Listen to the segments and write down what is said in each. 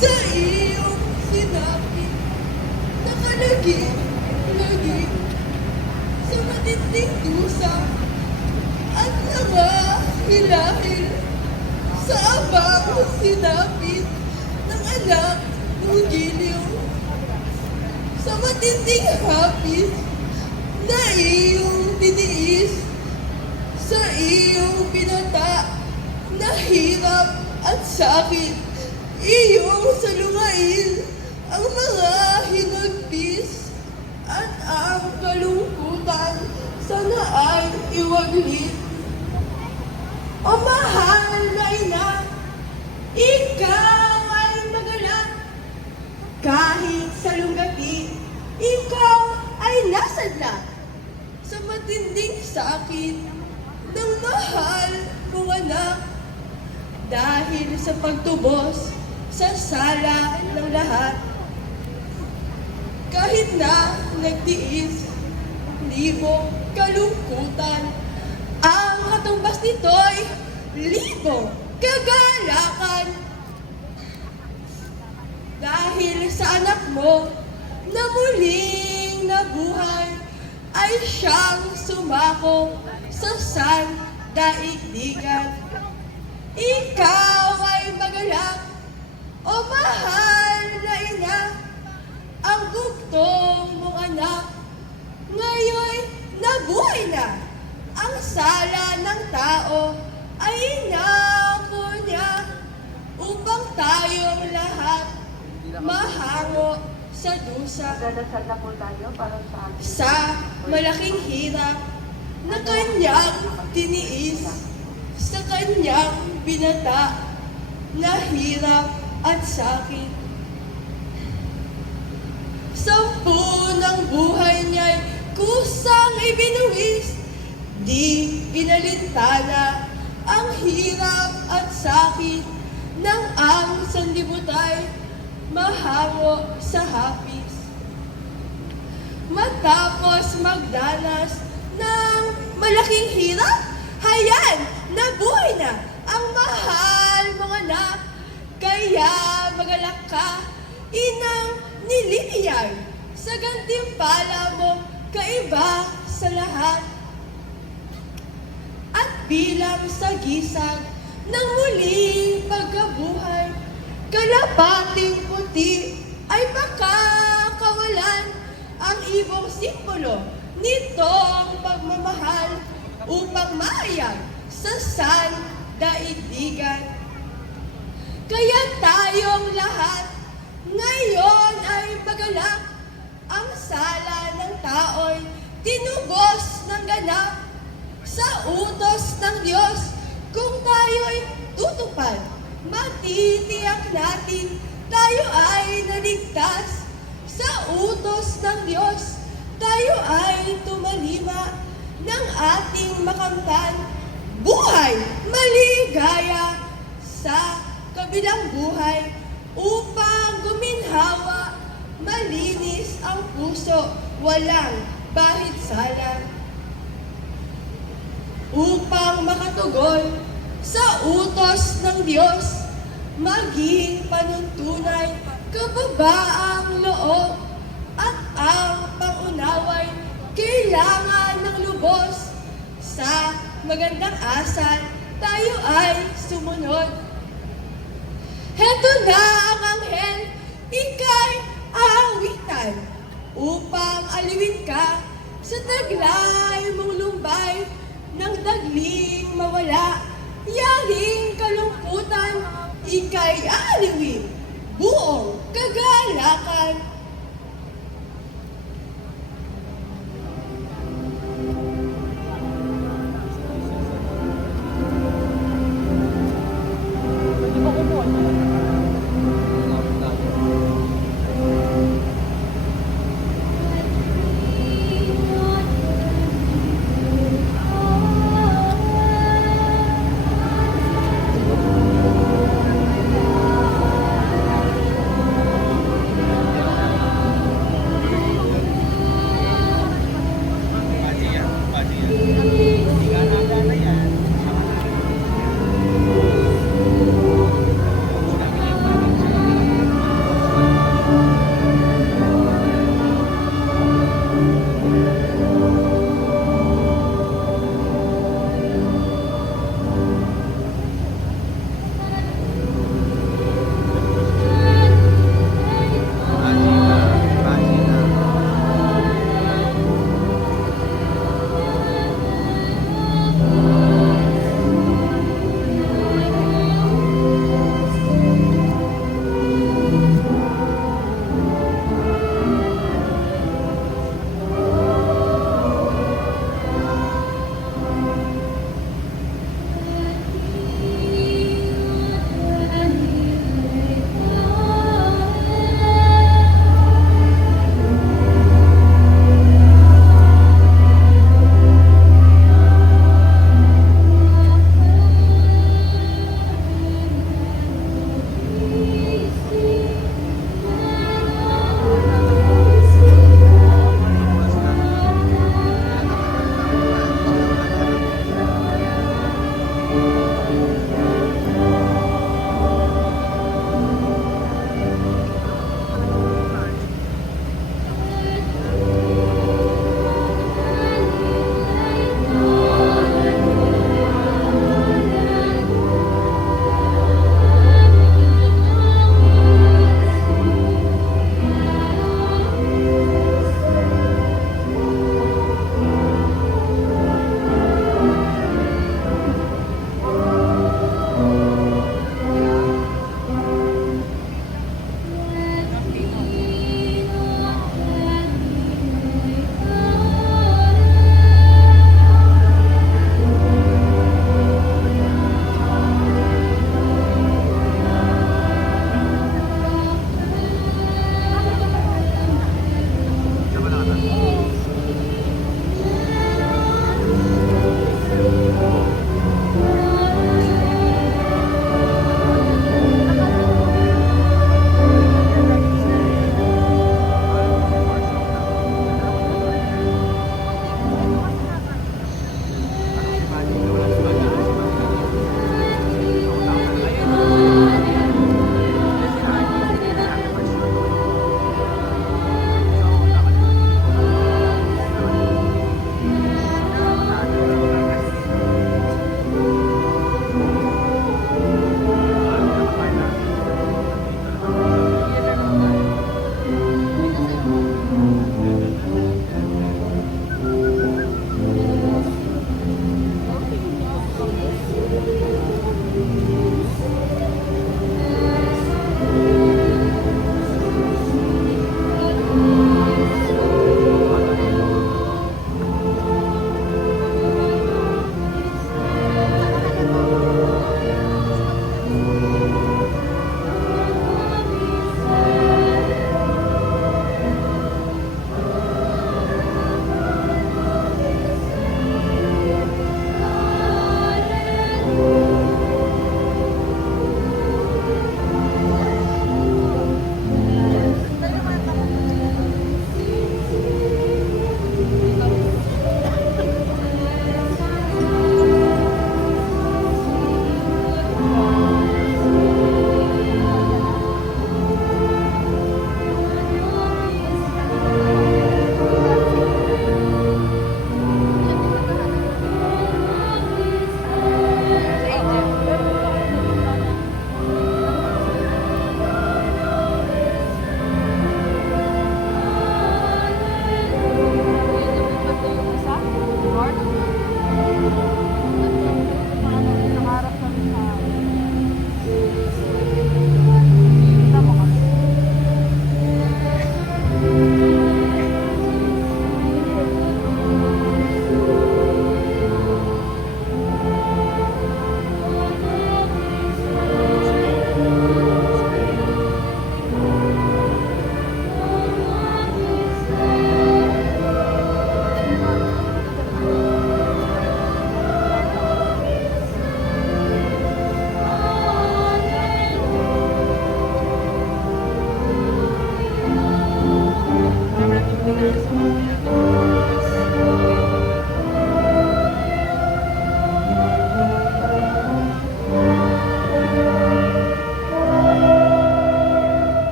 sa iyong sinabi. Nakalaging-laging sa matinding dusa at nangahilahil sa abang sinapit ng anak ng giliw. Sa matinding hapis na iyong tiniis, sa iyong binata na hirap at sakit, iyong salungain ang mga hinagpis at ang kalungkutan sana ay iwaglit. O mahal na ina, ikaw ay magalak. Kahit sa lunggati, ikaw ay nasadlak sa matinding sakit ng mahal mong anak. Dahil sa pagtubos sa sala ng lahat, kahit na nagtiis libong kalungkutan, ang katumbas nito'y libong kagalakan. Dahil sa anak mo na muling nabuhay, ay siyang sumako sa sandaigdigan. Ikaw ay magalak, o mahal na ina, ang gugtong mong anak ngayon nabuhay na. Ang sala ng tao ay inako niya upang tayong lahat mahango sa dusa. Dadasal na po tayo para sa malaking hirap na kanyang tiniis, sa kanyang binata na hirap at sakit. 10 ng buhay niya'y kusang ibinuwis, di inalintana ang hirap at sakit ng ang sanlibutan mahango sa hapis. Matapos magdanas ng malaking hirap, hayan, nabuhay na ang mahal mong anak. Kaya magalak ka, inang nililiyay, sa gantimpala mong kaiba sa lahat. At bilang sagisag ng muling pagkabuhay, kalapating puti ay makakawalan ang ibong simbolo nitong pagmamahal upang maayag sa sandaigdigan. Kaya tayong lahat ngayon ay magalak. Ang sala ng tao'y tinubos ng ganap sa utos ng Diyos. Kung tayo'y tutupad, matitiyak natin tayo ay naligtas. Sa utos ng Diyos, tayo ay tumalima ng ating makamtan. Buhay, maligaya sa kabilang buhay, upang guminhawa, malinis ang puso, walang bahid sala. Upang makatugon sa utos ng Diyos, maging panuntunay, kababaang loob, at ang pangunaway kailangan ng lubos. Sa magandang asal, tayo ay sumunod. Heto na ang anghel, ika'y aawitan, upang aliwin ka sa taglay mong lumbay, ng dagling mawala, yaring kalungkutan, ika'y aaliwin, buong kagalakan.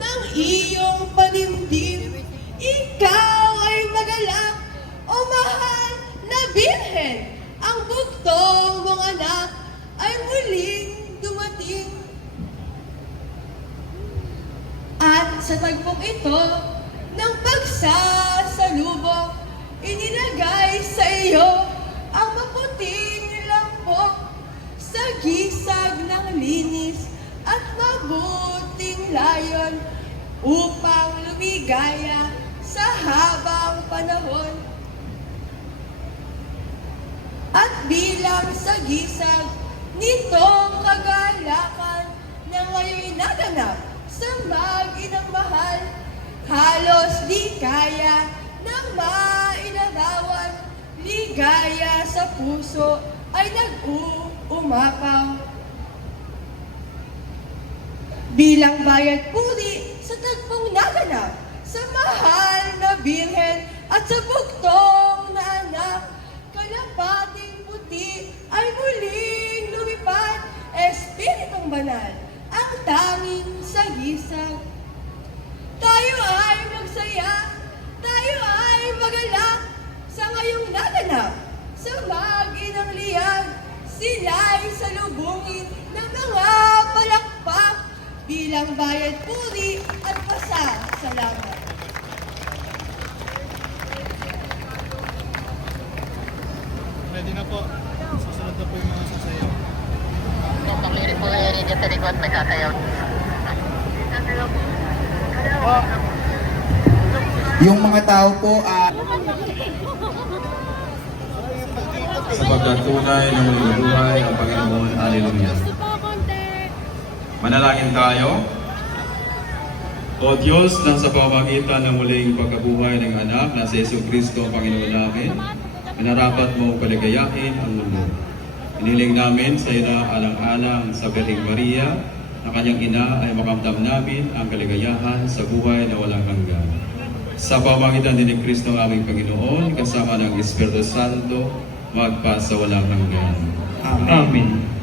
ng iyong panimdim. Ikaw ay magalak, o mahal na Birhen. Ang bugtong mong anak ay muling dumating. At sa tagpong ito, ng pagsasalubong, inilagay sa iyo ang maputing lampok sa gisag ng linis at mabuting layon upang lumigaya sa habang panahon. At bilang sa gisag nitong kagalakan na ngayon naganap sa mag-inang mahal, halos di kaya ng mailarawan, ligaya sa puso ay nag-uumapaw. Bilang bayad puri sa tagpong naganap sa mahal na Birhen at sa bugtong na anak, kalapating puti ay muling lumipad, Espiritong Banal, ang tanging sagisag. Tayo ay magsaya, tayo ay magalak sa ngayong naganap sa mag-inang liyag. Sila'y salubungin ng mga palakpak bilang bayad puri at pasasalamat. Ready na po. Susunod na po yung mga sasayaw. Pakirin po yung area sa likod, may sasayaw. Yung mga tao po, sapagkat tunay na muling buhay ang Panginoon. Hallelujah. Manalangin tayo. O Diyos, na sa pamamagitan ng muling pagkabuhay ng anak na si Jesucristo ang Panginoon namin, minarapat mo paligayahin ang mundo. Iniling namin sa iyo na alang-alang sa Birheng Maria, na kanyang ina ay makamdam namin ang kaligayahan sa buhay na walang hanggan. Sa pamamagitan din ni Kristo ang aming Panginoon, kasama ng Espiritu Santo, magpa sa walang hanggan. Amen. Amen.